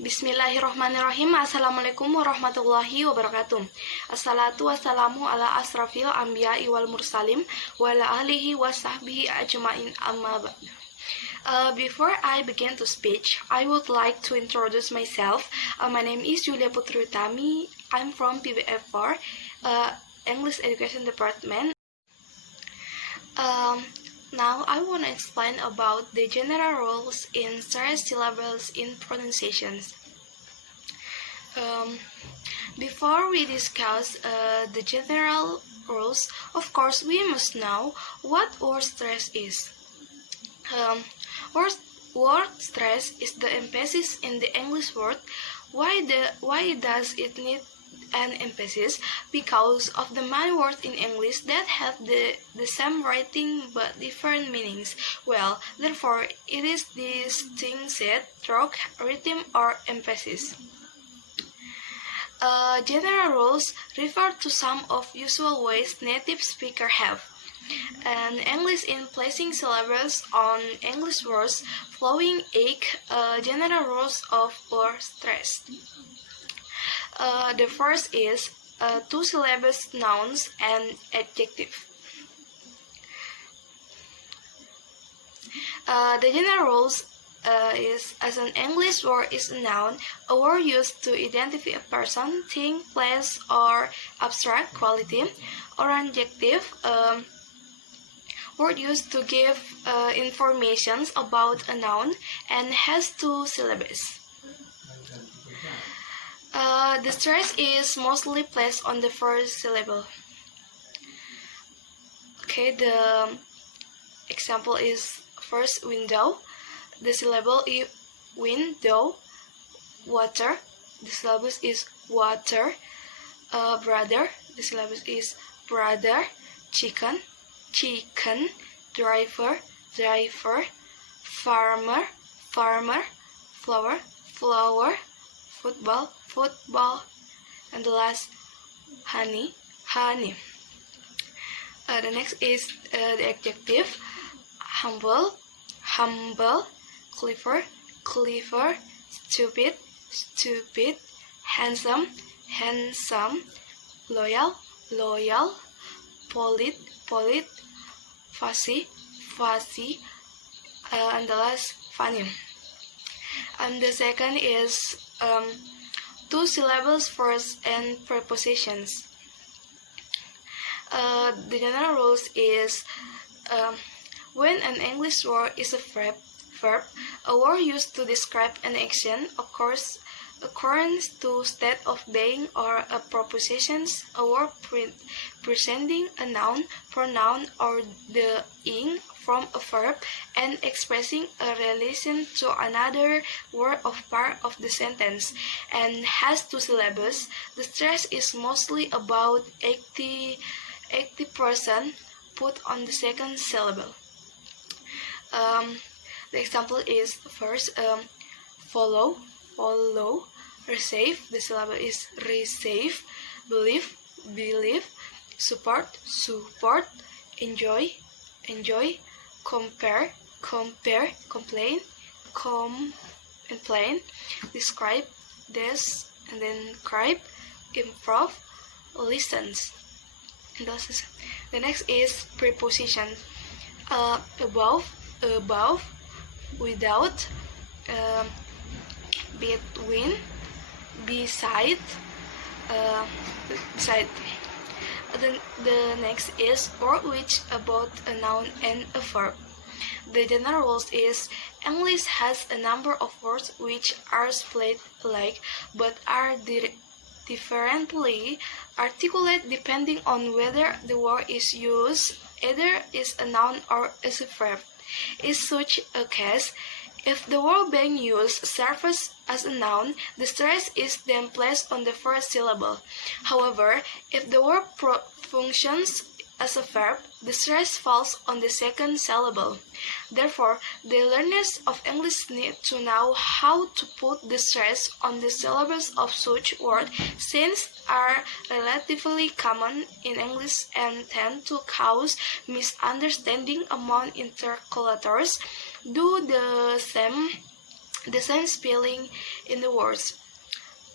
Bismillahirrahmanirrahim. Assalamualaikum warahmatullahi wabarakatuh. Assalatu wassalamu ala asrafil anbiya'i wal mursalim wa ala alihi wa sahbihi ajma'in amma ba'd. Before I begin to speak, I would like to introduce myself. My name is Yulia Putri Utami. I'm from PBF4, English Education Department. Now I want to explain about the general rules in stres syllables in pronunciations. Before we discuss the general rules, of course we must know what word stress is. Word stress is the emphasis in the English word. Why does it need an emphasis? Because of the many words in English that have the same writing but different meanings. Well, therefore, it is distinguished through rhythm or emphasis. General rules refer to some of usual ways native speakers have. And English in placing syllables on English words following 8 general rules of word stress. The first is 2 syllables nouns and adjective. The general rules is as an English word is a noun, a word used to identify a person, thing, place, or abstract quality, or adjective, word used to give information about a noun and has 2 syllables. The stress is mostly placed on the first syllable. Okay, the example is first window. The syllable is window. Water. The syllable is water. Brother. The syllable is brother. Chicken. Chicken. Driver. Driver. Farmer. Farmer. Flower. Flower. Football. Football. And the last, honey. Honey. The next is the adjective. Humble. Humble. Clever. Clever. Stupid. Stupid. Handsome. Handsome. Loyal. Loyal. Polite. Polite. Fussy. Fussy. And the last, funny. And the second is 2 syllables verbs and prepositions. The general rules is when an English word is a verb, a word used to describe an action occurs to state of being, or a prepositions, a word presenting a noun, pronoun, or the ing from a verb and expressing a relation to another word of part of the sentence and has 2 syllables. The stress is mostly about 80% put on the second syllable. The example is first follow, follow, receive. The syllable is receive. Believe, believe. Support, support. Enjoy, enjoy. Compare, compare. Complain, complain. Describe, des, and then describe. Improve, listens. The next is preposition. Above, above. Without, between, beside, beside. The next is word which about a noun and a verb. The general rules is English has a number of words which are spelled alike but are differently articulated depending on whether the word is used either as a noun or as a verb. In such a case, if the word being used serves as a noun, the stress is then placed on the first syllable. However, if the word functions as a verb, the stress falls on the second syllable. Therefore, the learners of English need to know how to put the stress on the syllables of such words, since are relatively common in English and tend to cause misunderstanding among interlocutors. Do the same the same spelling in the words.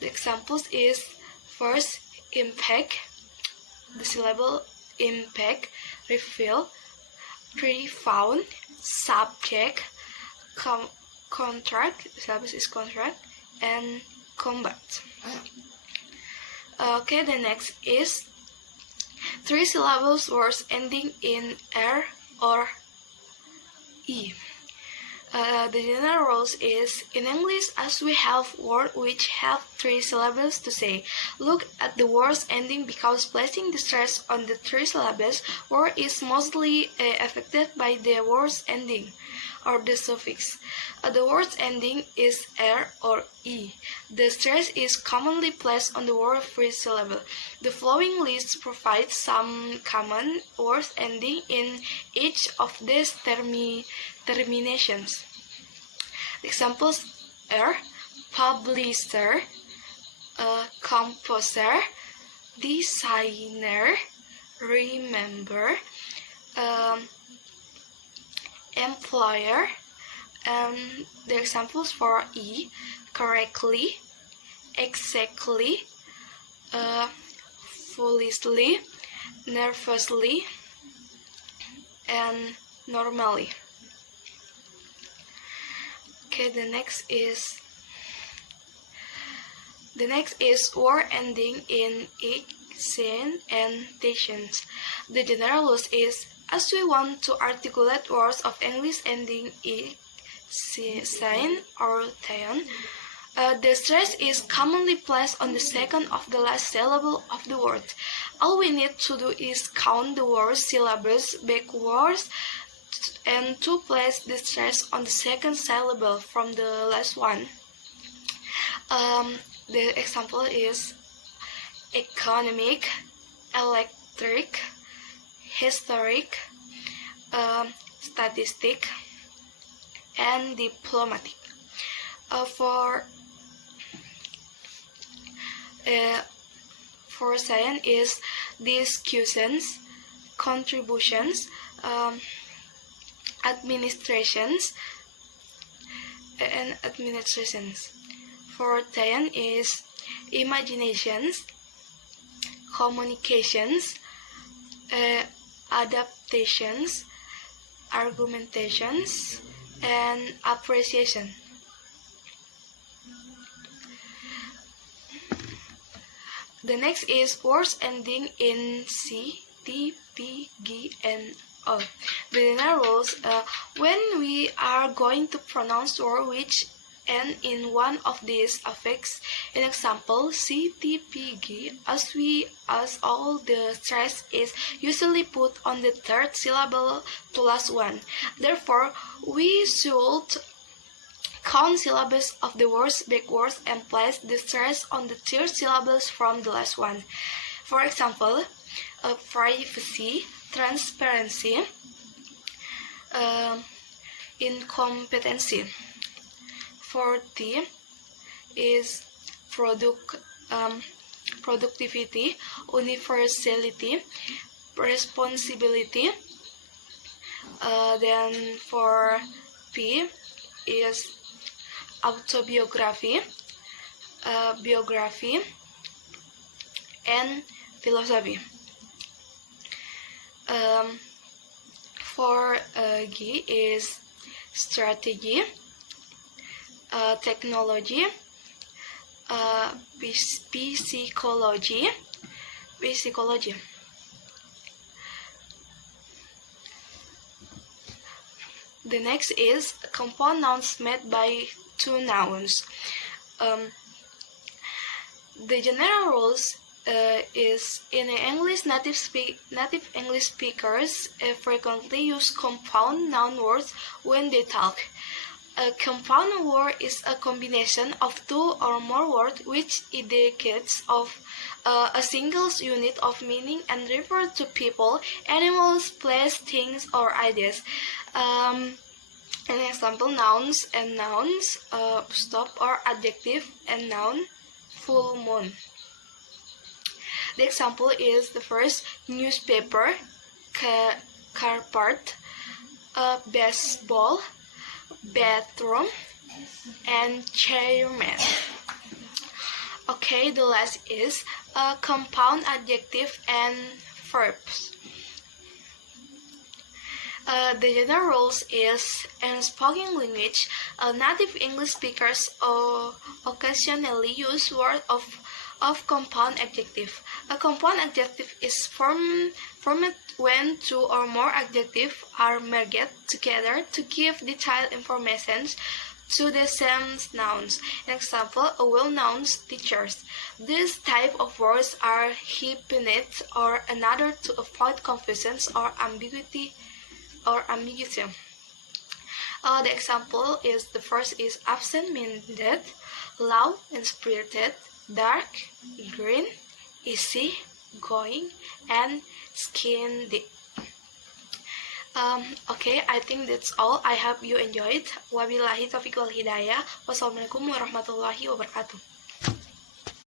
The examples is first impact, the syllable impact, refill, pre-found, subject, contract, the syllable is contract, and combat. Okay, the next is 3 syllables words ending in R or E. The general rules is, in English, as we have words which have 3 syllables to say, look at the words ending because placing the stress on the 3 syllables word is mostly affected by the words ending or the suffix. The words ending is R or E. The stress is commonly placed on the word first syllable. The following list provides some common words ending in each of these terminations. Examples are publisher, composer, designer, remember, employer, and the examples for E: correctly, exactly, foolishly, nervously, and normally. Okay, the next is word ending in accent and tensions. The general rule is, as we want to articulate words of English ending in sign or tone, the stress is commonly placed on the second of the last syllable of the word. All we need to do is count the word syllables backwards and to place the stress on the second syllable from the last one. The example is economic, electric, historic, statistic, and diplomatic. For science is discussions, contributions, administrations, and administrations. For 10 is imaginations, communications, adaptations, argumentations, and appreciation. The next is words ending in C, T, P, G, and O. The general rules, when we are going to pronounce words which end in one of these affixes, in example, C, T, P, G, as all the stress is usually put on the third syllable to last one. Therefore, we should count syllables of the words backwards and place the stress on the third syllables from the last one. For example, privacy, transparency, incompetency. For T is productivity, universality, responsibility. Then for P is autobiography, biography, and philosophy. For G is strategy, technology, psychology. The next is compound nouns made by 2 nouns. The general rules is in English, native English speakers frequently use compound noun words when they talk. A compound word is a combination of 2 or more words which indicates of a single unit of meaning and refer to people, animals, place, things, or ideas. An example: nouns and nouns, stop or adjective and noun, full moon. The example is the first: newspaper, carpet, baseball, bathroom, and chairman. Okay, the last is compound adjective and verbs. The general rules is in spoken language, native English speakers occasionally use word of compound adjective. A compound adjective is formed when two or more adjectives are merged together to give detailed information to the same nouns. An example, a well-known teachers. This type of words are hyphenated or another to avoid confusion or ambiguity. The example is the first is absent-minded, loud and spirited, dark, green, easy, going, and skin deep. Okay, I think that's all. I hope you enjoyed. Wabillahi taufiq wal hidayah. Wassalamualaikum warahmatullahi wabarakatuh.